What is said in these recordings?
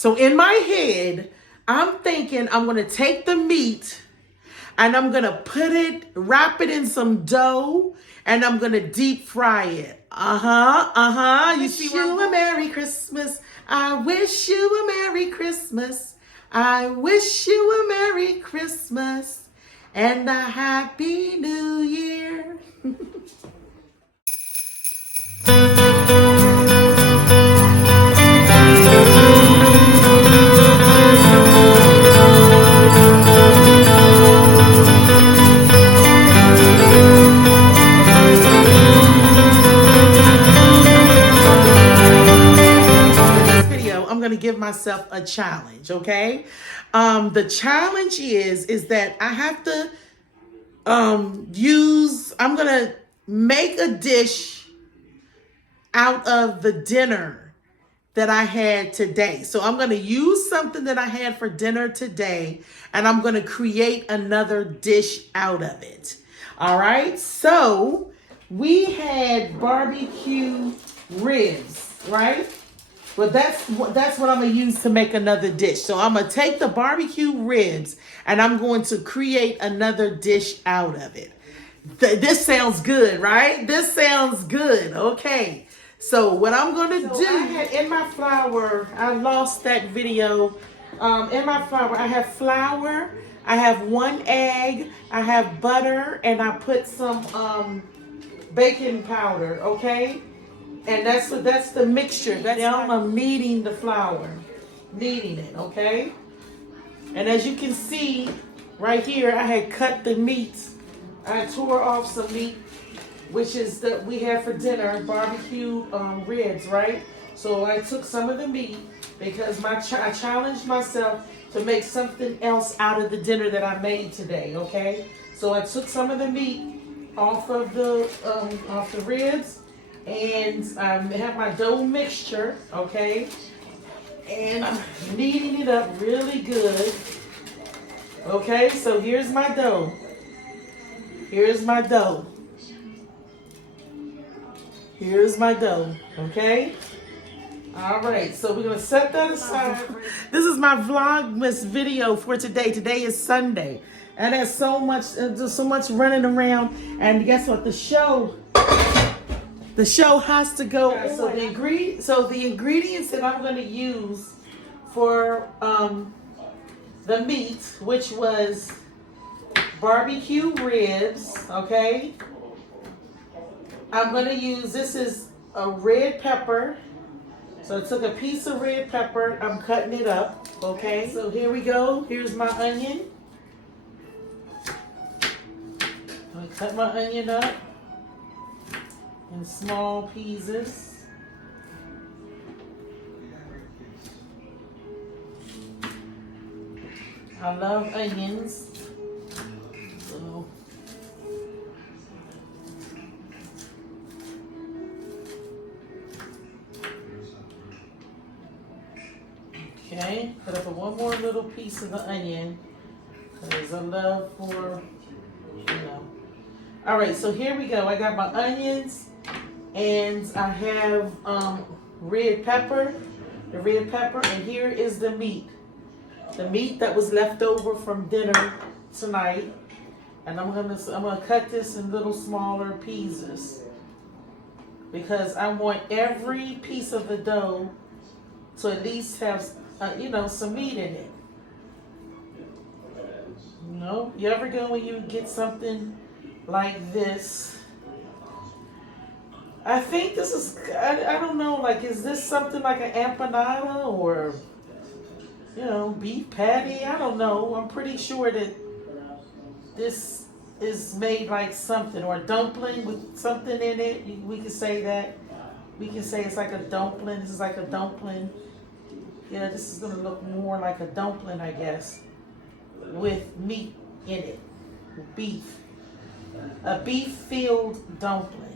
So in my head, I'm thinking I'm going to take the meat and I'm going to wrap it in some dough, and I'm going to deep fry it. You wish you a Merry Christmas. I wish you a Merry Christmas. I wish you a Merry Christmas and a Happy New Year. I'm going to give myself a challenge, okay? The challenge is that I have to I'm going to make a dish out of the dinner that I had today. So I'm going to use something that I had for dinner today, and I'm going to create another dish out of it. All right? So we had barbecue ribs, right? But that's what I'm going to use to make another dish. So I'm going to take the barbecue ribs and I'm going to create another dish out of it. This sounds good, right? This sounds good. Okay. So what I'm going to do, I had in my flour, I lost that video. In my flour, I have flour, I have 1 egg, I have butter, and I put some baking powder, okay? And that's the mixture. Now I'm kneading the flour, kneading it, okay? And as you can see right here, I had cut the meat. I tore off some meat, which is that we had for dinner, barbecue ribs, right? So I took some of the meat because I challenged myself to make something else out of the dinner that I made today, okay? So I took some of the meat off of the ribs. And I have my dough mixture, okay? And I'm kneading it up really good. Okay, so here's my dough. Here's my dough. Here's my dough, okay? All right, so we're going to set that aside. This is my Vlogmas video for today. Today is Sunday. And there's so much running around. And guess what? The show has to go. So the ingredients that I'm going to use for the meat, which was barbecue ribs, okay? I'm going to use, this is a red pepper. So I took a piece of red pepper, I'm cutting it up, okay? So here we go. Here's my onion. I'm going to cut my onion up in small pieces. I love onions. So okay, cut up one more little piece of the onion because I love for, All right, so here we go. I got my onions. And I have red pepper, and here is the meat. The meat that was left over from dinner tonight. And I'm gonna cut this in little smaller pieces because I want every piece of the dough to at least have some meat in it. You ever go when you get something like this? I think this is, I don't know, like, is this something like an empanada or, beef patty? I don't know. I'm pretty sure that this is made like something, or a dumpling with something in it. We can say that. We can say it's like a dumpling. This is like a dumpling. Yeah, this is going to look more like a dumpling, I guess, with meat in it. Beef. A beef-filled dumpling.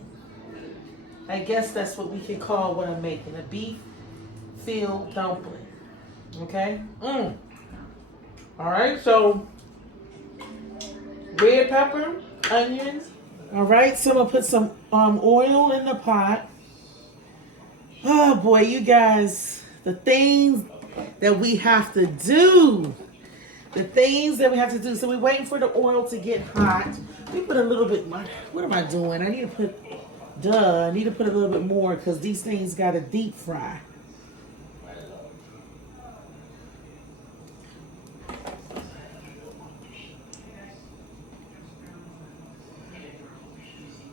I guess that's what we can call what I'm making. A beef-filled dumpling. Okay? All right, so red pepper, onions. All right, so I'm going to put some oil in the pot. Oh, boy, you guys. The things that we have to do. The things that we have to do. So we're waiting for the oil to get hot. We put a little bit more. What am I doing? I need to put, I need to put a little bit more because these things got to deep fry.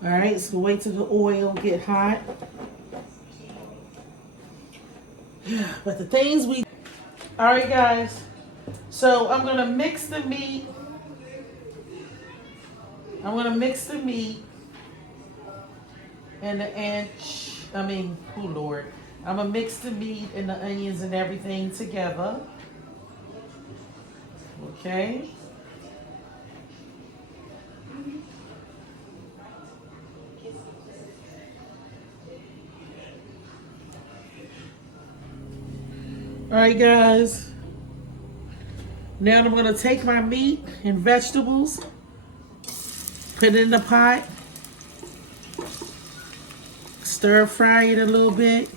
All right, so wait till the oil get hot. But the things we... All right, guys. So I'm going to mix the meat. I'm going to mix the meat and the oh Lord. I'm going to mix the meat and the onions and everything together. Okay. All right, guys. Now I'm going to take my meat and vegetables, put it in the pot, stir fry it a little bit.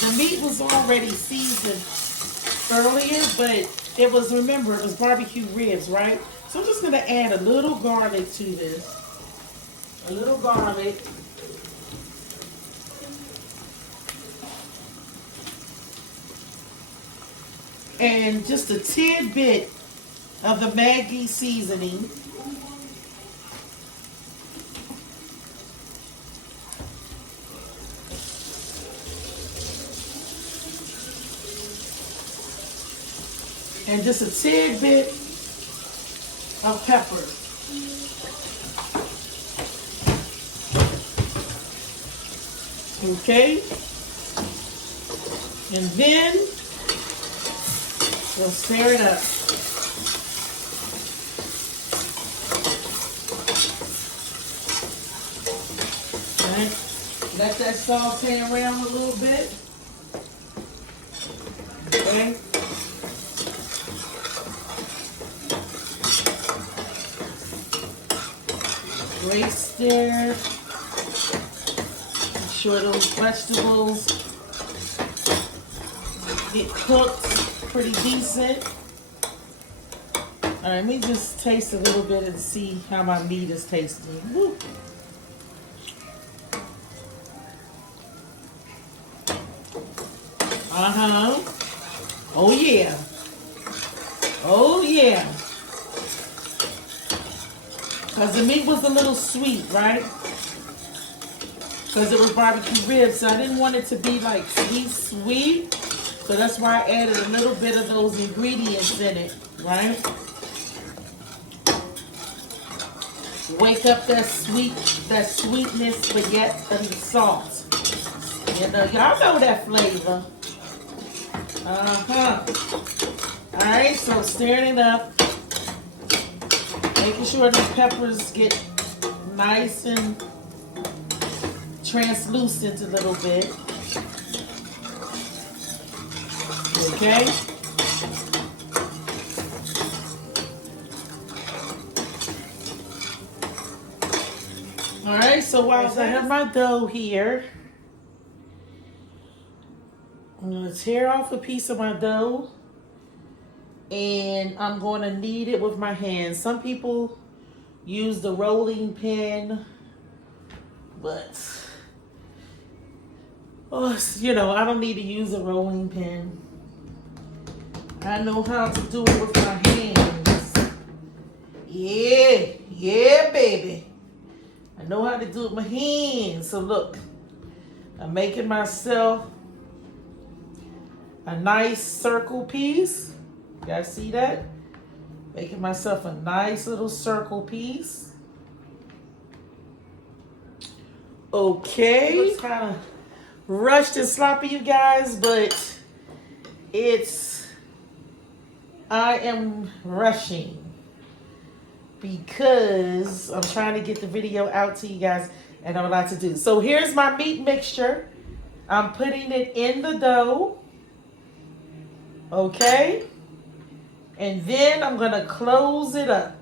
The meat was already seasoned earlier, but it was, remember, it was barbecue ribs, right? So I'm just going to add a little garlic to this. A little garlic. And just a tidbit of the Maggi seasoning. And just a tidbit of pepper. Okay? And then we'll stir it up. All right? Let that saute around a little bit. Okay? Great stir. Make sure those vegetables get cooked pretty decent. All right, let me just taste a little bit and see how my meat is tasting. Woo. Oh yeah. Oh yeah. Because the meat was a little sweet, right? Because it was barbecue ribs, so I didn't want it to be like sweet. So that's why I added a little bit of those ingredients in it, right? Wake up that sweetness, but yet the salt. You know, y'all know that flavor. All right, so stirring it up. Making sure the peppers get nice and translucent a little bit. Okay? Alright, so while I have my dough here, I'm going to tear off a piece of my dough. And I'm going to knead it with my hands. Some people use the rolling pin, but you know, I don't need to use a rolling pin. I know how to do it with my hands. Yeah, baby. I know how to do it with my hands. So look, I'm making myself a nice circle piece. You guys see that? Making myself a nice little circle piece. Okay. It's kind of rushed and sloppy, you guys, but I am rushing because I'm trying to get the video out to you guys and I'm about to do. So here's my meat mixture. I'm putting it in the dough. Okay? And then I'm going to close it up.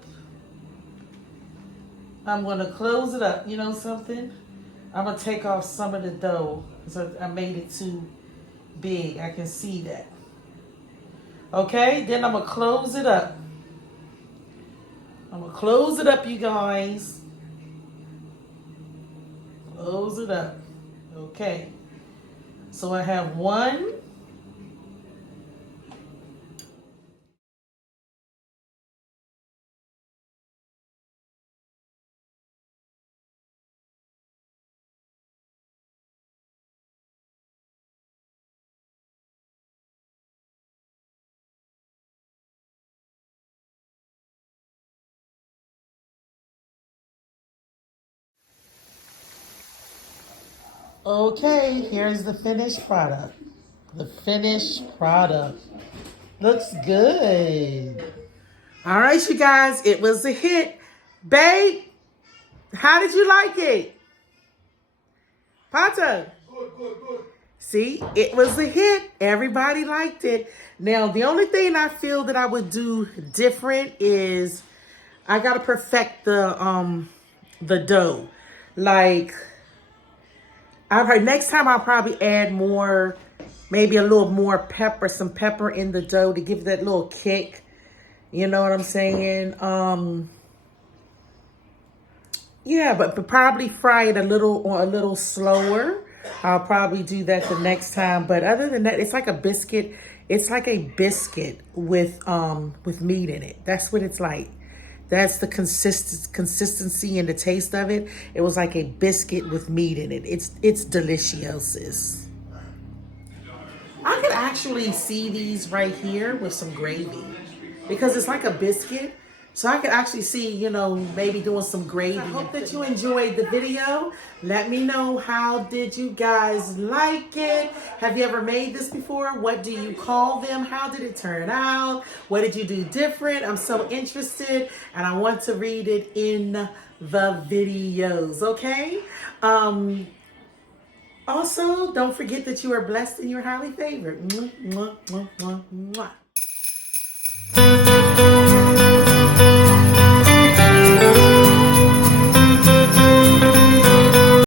I'm going to close it up. You know something? I'm going to take off some of the dough because I made it too big. I can see that. Okay? Then I'm going to close it up. I'm going to close it up, you guys. Close it up. Okay. So I have one. Okay, here's the finished product. The finished product. Looks good. All right, you guys, it was a hit. Babe, how did you like it? Pato? Good. See, it was a hit. Everybody liked it. Now, the only thing I feel that I would do different is I gotta perfect the dough. Like, I've heard next time I'll probably add more, maybe a little more pepper, some pepper in the dough to give that little kick. You know what I'm saying? Yeah, but probably fry it a little slower. I'll probably do that the next time. But other than that, it's like a biscuit. It's like a biscuit with meat in it. That's what it's like. That's the consistency and the taste of it. It was like a biscuit with meat in it. It's delicious. I could actually see these right here with some gravy because it's like a biscuit. So I could actually see, you know, maybe doing some gravy. I hope that you enjoyed the video. Let me know, how did you guys like it? Have you ever made this before? What do you call them? How did it turn out? What did you do different? I'm so interested and I want to read it in the videos, okay? Also, don't forget that you are blessed and you're highly favored. Mwah, mwah, mwah, mwah, mwah.